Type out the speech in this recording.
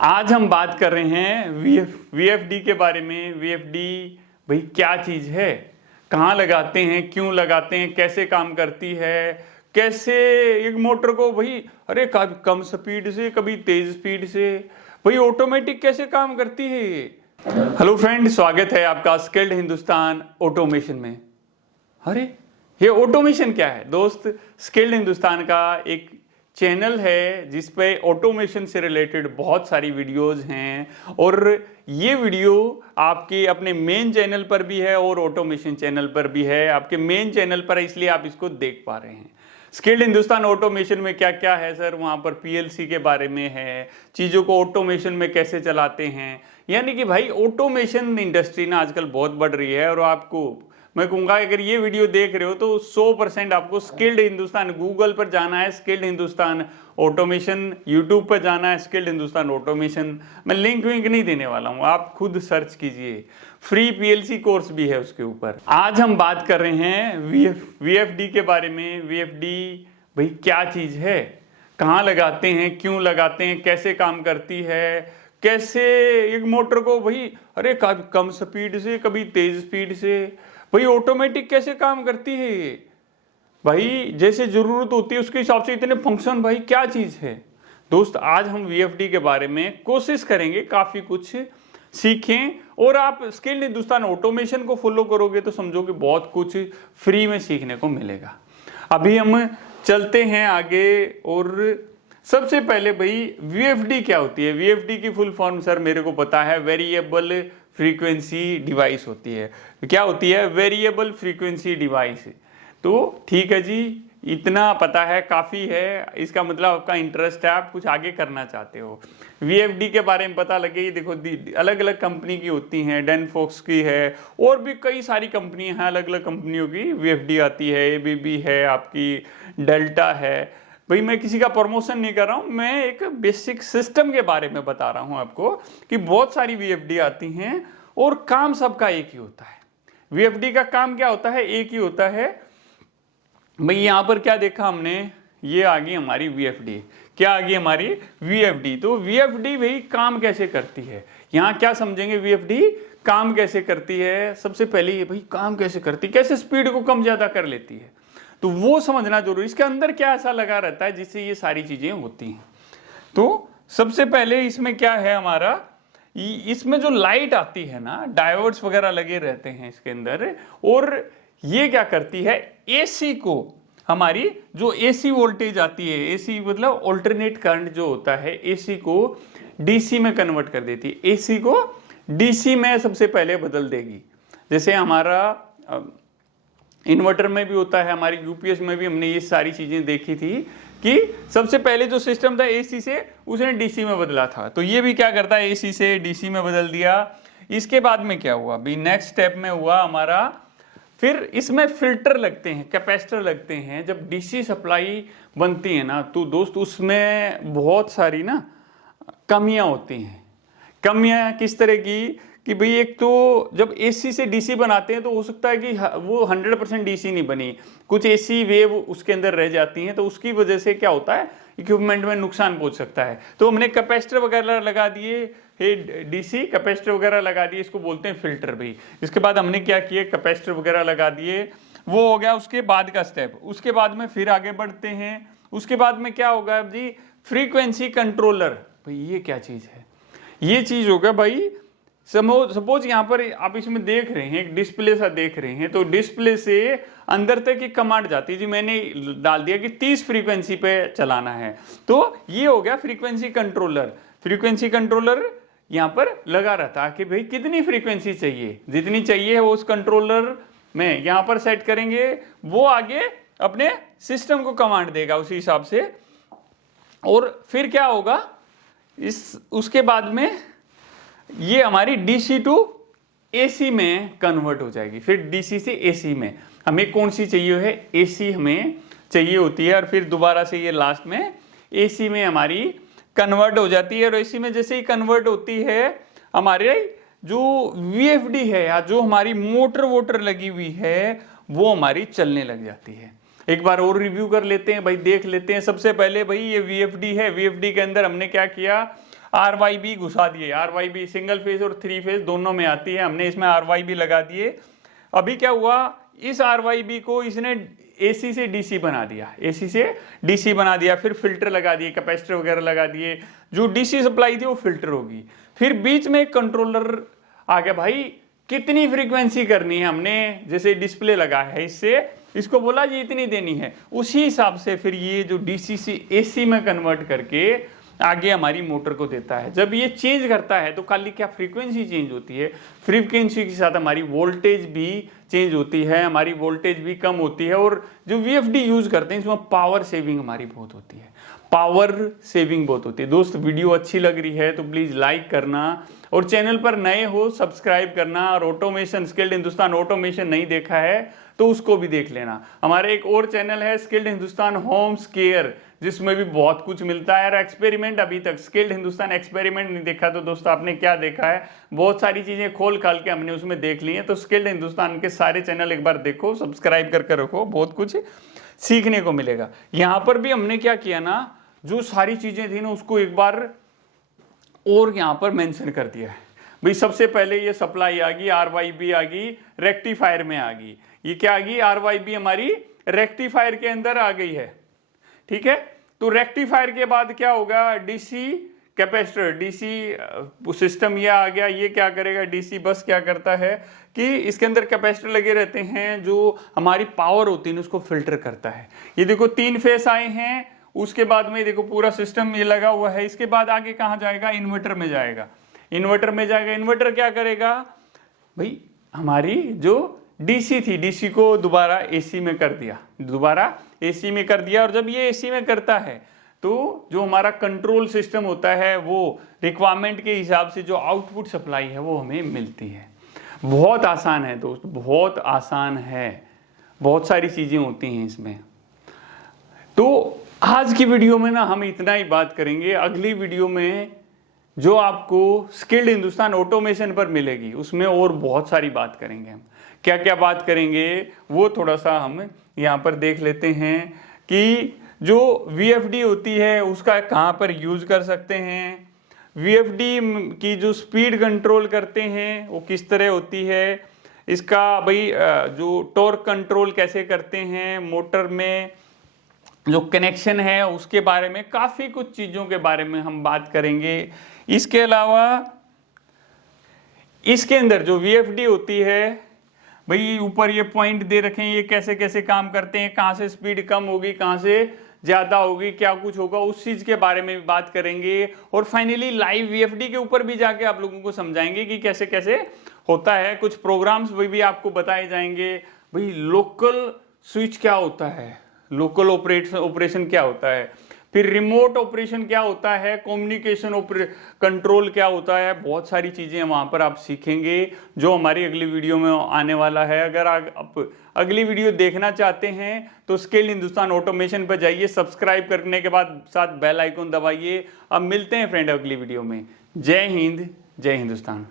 आज हम बात कर रहे हैं वीएफडी के बारे में। वीएफडी भाई क्या चीज़ है, कहाँ लगाते हैं, क्यों लगाते हैं, कैसे काम करती है, कैसे एक मोटर को भाई अरे कभी कम स्पीड से कभी तेज स्पीड से भाई ऑटोमेटिक कैसे काम करती है ये। हेलो फ्रेंड, स्वागत है आपका स्किल्ड हिंदुस्तान ऑटोमेशन में। अरे ये ऑटोमेशन क्या है दोस्त? स्किल्ड हिंदुस्तान का एक चैनल है जिस पे ऑटोमेशन से रिलेटेड बहुत सारी वीडियोस हैं और ये वीडियो आपके अपने मेन चैनल पर भी है और ऑटोमेशन चैनल पर भी है। आपके मेन चैनल पर है इसलिए आप इसको देख पा रहे हैं। स्किल्ड हिंदुस्तान ऑटोमेशन में क्या क्या है सर? वहाँ पर पीएलसी के बारे में है, चीज़ों को ऑटोमेशन में कैसे चलाते हैं। यानी कि भाई ऑटोमेशन इंडस्ट्री ना आजकल बहुत बढ़ रही है और आपको मैं कहूँगा अगर ये वीडियो देख रहे हो तो 100% आपको स्किल्ड हिंदुस्तान गूगल पर जाना है, स्किल्ड हिंदुस्तान ऑटोमेशन, यूट्यूब पर जाना है स्किल्ड हिंदुस्तान ऑटोमेशन। मैं लिंक विंक नहीं देने वाला हूँ, आप खुद सर्च कीजिए। फ्री पीएलसी कोर्स भी है उसके ऊपर। आज हम बात कर रहे हैं वीएफडी के बारे में। वीएफडी भाई क्या चीज़ है, कहाँ लगाते हैं, क्यों लगाते हैं, कैसे काम करती है, कैसे एक मोटर को भाई अरे कभी कम स्पीड से कभी तेज स्पीड से भाई ऑटोमेटिक कैसे काम करती है ये। भाई जैसे जरूरत होती है उसके हिसाब से इतने फंक्शन, भाई क्या चीज है दोस्त। आज हम वीएफडी के बारे में कोशिश करेंगे काफी कुछ सीखें और आप स्किल्ड हिंदुस्तान ऑटोमेशन को फॉलो करोगे तो समझो कि बहुत कुछ फ्री में सीखने को मिलेगा। अभी हम चलते हैं आगे और सबसे पहले भाई वीएफडी क्या होती है। वीएफडी की फुल फॉर्म सर मेरे को पता है, वेरिएबल फ्रीक्वेंसी डिवाइस होती है। क्या होती है? Variable frequency device. तो ठीक है जी, इतना पता है, काफ़ी है। इसका मतलब आपका इंटरेस्ट है, आप कुछ आगे करना चाहते हो। वीएफडी के बारे में पता लगे, ये देखो अलग अलग कंपनी की होती हैं, डेनफॉक्स की है और भी कई सारी कंपनियां हैं, अलग अलग कंपनियों की वीएफडी आती है। एबीबी है, आपकी डेल्टा है। भाई मैं किसी का प्रमोशन नहीं कर रहा हूँ, मैं एक बेसिक सिस्टम के बारे में बता रहा हूँ आपको कि बहुत सारी वीएफडी आती हैं और काम सबका एक ही होता है। वीएफडी का काम क्या होता है? एक ही होता है। भाई यहाँ पर क्या देखा हमने, ये आ गई हमारी वीएफडी। क्या आ गई हमारी? वीएफडी। तो वीएफडी भाई काम कैसे करती है, यहाँ क्या समझेंगे। वीएफडी काम कैसे करती है, सबसे पहले ये भाई काम कैसे करती है, कैसे स्पीड को कम ज्यादा कर लेती है, तो वो समझना जरूरी। इसके अंदर क्या ऐसा लगा रहता है जिससे ये सारी चीजें होती हैं। तो सबसे पहले इसमें क्या है हमारा, इसमें जो लाइट आती है ना, डायोड्स वगैरह लगे रहते हैं इसके अंदर और ये क्या करती है, एसी को, हमारी जो एसी वोल्टेज आती है, एसी मतलब ऑल्टरनेट करंट जो होता है, एसी को डीसी में कन्वर्ट कर देती है। एसी को डीसी में सबसे पहले बदल देगी। जैसे हमारा इन्वर्टर में भी होता है, हमारी यूपीएस में भी हमने ये सारी चीजें देखी थी कि सबसे पहले जो सिस्टम था एसी से उसने डीसी में बदला था। तो ये भी क्या करता है, एसी से डीसी में बदल दिया। इसके बाद में क्या हुआ, भी नेक्स्ट स्टेप में हुआ हमारा, फिर इसमें फिल्टर लगते हैं, कैपेसिटर लगते हैं। जब डीसी सप्लाई बनती है ना तो दोस्त उसमें बहुत सारी ना कमियां होती हैं। कमियां किस तरह की कि भाई एक तो जब एसी से डीसी बनाते हैं तो हो सकता है कि वो 100% डीसी नहीं बनी, कुछ एसी वेव उसके अंदर रह जाती हैं, तो उसकी वजह से क्या होता है, इक्विपमेंट में नुकसान पहुंच सकता है। तो हमने कैपेसिटर वगैरह लगा दिए, डीसी कैपेसिटर वगैरह लगा दिए, इसको बोलते हैं फिल्टर भाई। इसके बाद हमने क्या किया, कैपेसिटर वगैरह लगा दिए, वो हो गया उसके बाद का स्टेप। उसके बाद में फिर आगे बढ़ते हैं। उसके बाद में क्या होगा जी, फ्रीक्वेंसी कंट्रोलर। भाई ये क्या चीज है, ये चीज होगा भाई, सपोज यहाँ पर आप इसमें देख रहे हैं, एक डिस्प्ले सा देख रहे हैं, तो डिस्प्ले से अंदर तक एक कमांड जाती है जी, मैंने डाल दिया कि 30 फ्रीक्वेंसी पे चलाना है, तो ये हो गया फ्रीक्वेंसी कंट्रोलर। फ्रीक्वेंसी कंट्रोलर यहाँ पर लगा रहता है कि भाई कितनी फ्रीक्वेंसी चाहिए, जितनी चाहिए वो उस कंट्रोलर में यहाँ पर सेट करेंगे, वो आगे अपने सिस्टम को कमांड देगा उसी हिसाब से। और फिर क्या होगा, उसके बाद में ये हमारी डीसी टू एसी में कन्वर्ट हो जाएगी। फिर डीसी से एसी में हमें कौन सी चाहिए है, एसी हमें चाहिए होती है, और फिर दोबारा से ये लास्ट में एसी में हमारी कन्वर्ट हो जाती है। और एसी में जैसे ही कन्वर्ट होती है, हमारे जो वीएफडी है या जो हमारी मोटर वोटर लगी हुई है वो हमारी चलने लग जाती है। एक बार और रिव्यू कर लेते हैं भाई, देख लेते हैं। सबसे पहले भाई ये वीएफडी है, वीएफडी के अंदर हमने क्या किया, RYB घुसा दिए। RYB सिंगल फेज और 3 फेज दोनों में आती है, हमने इसमें RYB लगा दिए। अभी क्या हुआ, इस RYB को इसने AC से DC बना दिया, AC से DC बना दिया, फिर फिल्टर लगा दिए, कैपेसिटर वगैरह लगा दिए, जो DC सप्लाई थी वो फिल्टर होगी। फिर बीच में एक कंट्रोलर आ गया, भाई कितनी फ्रीक्वेंसी करनी है, हमने जैसे डिस्प्ले लगा है इससे, इसको बोला जी इतनी देनी है, उसी हिसाब से फिर ये जो DC से AC में कन्वर्ट करके आगे हमारी मोटर को देता है। जब ये चेंज करता है तो खाली क्या फ्रीक्वेंसी चेंज होती है, फ्रीक्वेंसी के साथ हमारी वोल्टेज भी चेंज होती है, हमारी वोल्टेज भी कम होती है। और जो VFD यूज करते हैं इसमें पावर सेविंग हमारी बहुत होती है, पावर सेविंग बहुत होती है। दोस्त वीडियो अच्छी लग रही है तो प्लीज लाइक करना, और चैनल पर नए हो सब्सक्राइब करना। और ऑटोमेशन स्किल्ड हिंदुस्तान ऑटोमेशन नहीं देखा है तो उसको भी देख लेना। हमारे एक और चैनल है स्किल्ड हिंदुस्तान होम्स केयर, जिसमें भी बहुत कुछ मिलता है। और एक्सपेरिमेंट अभी तक स्किल्ड हिंदुस्तान एक्सपेरिमेंट नहीं देखा तो दोस्तों आपने क्या देखा है, बहुत सारी चीजें खोल खाल के हमने उसमें देख ली है। तो स्किल्ड हिंदुस्तान के सारे चैनल एक बार देखो, सब्सक्राइब करके रखो, बहुत कुछ सीखने को मिलेगा। यहाँ पर भी हमने क्या किया ना, जो सारी चीजें थी ना उसको एक बार और यहाँ पर मेंशन कर दिया है। भाई सबसे पहले ये सप्लाई आ गई, RYB आ गई, रेक्टिफायर में आ गई। ये क्या आ गई, RYB हमारी रेक्टिफायर के अंदर आ गई है, ठीक है। तो रेक्टिफायर के बाद क्या होगा, DC कैपेसिटर, DC सिस्टम ये आ गया। ये क्या करेगा, DC बस क्या करता है कि इसके अंदर कैपेसिटर लगे रहते हैं, जो हमारी पावर होती है उसको फिल्टर करता है। ये देखो 3 फेस आए हैं, उसके बाद में देखो पूरा सिस्टम ये लगा हुआ है। इसके बाद आगे कहाँ जाएगा, इन्वर्टर में जाएगा, इन्वर्टर में जाएगा। इन्वर्टर क्या करेगा, भाई हमारी जो DC थी DC को दोबारा AC में कर दिया, दोबारा AC में कर दिया। और जब ये AC में करता है तो जो हमारा कंट्रोल सिस्टम होता है वो रिक्वायरमेंट के हिसाब से जो आउटपुट सप्लाई है वो हमें मिलती है। बहुत आसान है दोस्त, बहुत आसान है, बहुत सारी चीजें होती हैं इसमें। तो आज की वीडियो में ना हम इतना ही बात करेंगे। अगली वीडियो में जो आपको स्किल्ड हिंदुस्तान ऑटोमेशन पर मिलेगी उसमें और बहुत सारी बात करेंगे। हम क्या क्या बात करेंगे वो थोड़ा सा हम यहाँ पर देख लेते हैं कि जो VFD होती है उसका कहाँ पर यूज कर सकते हैं, VFD की जो स्पीड कंट्रोल करते हैं वो किस तरह होती है, इसका भाई जो टॉर्क कंट्रोल कैसे करते हैं, मोटर में जो कनेक्शन है उसके बारे में, काफी कुछ चीजों के बारे में हम बात करेंगे। इसके अलावा इसके अंदर जो VFD होती है, भाई ऊपर ये पॉइंट दे रखे हैं, ये कैसे कैसे काम करते हैं, कहां से स्पीड कम होगी, कहां से ज्यादा होगी, क्या कुछ होगा, उस चीज के बारे में भी बात करेंगे। और फाइनली लाइव VFD के ऊपर भी जाके आप लोगों को समझाएंगे कि कैसे कैसे होता है। कुछ प्रोग्राम्स भी आपको बताए जाएंगे। भाई लोकल स्विच क्या होता है, लोकल ऑपरेशन क्या होता है, फिर रिमोट ऑपरेशन क्या होता है, कम्युनिकेशन कंट्रोल क्या होता है, बहुत सारी चीजें वहां पर आप सीखेंगे जो हमारी अगली वीडियो में आने वाला है। अगर आप अगली वीडियो देखना चाहते हैं तो स्किल्ड हिंदुस्तान ऑटोमेशन पर जाइए, सब्सक्राइब करने के बाद साथ बेल आइकन दबाइए। अब मिलते हैं फ्रेंड अगली वीडियो में। जय हिंद, जय हिंदुस्तान।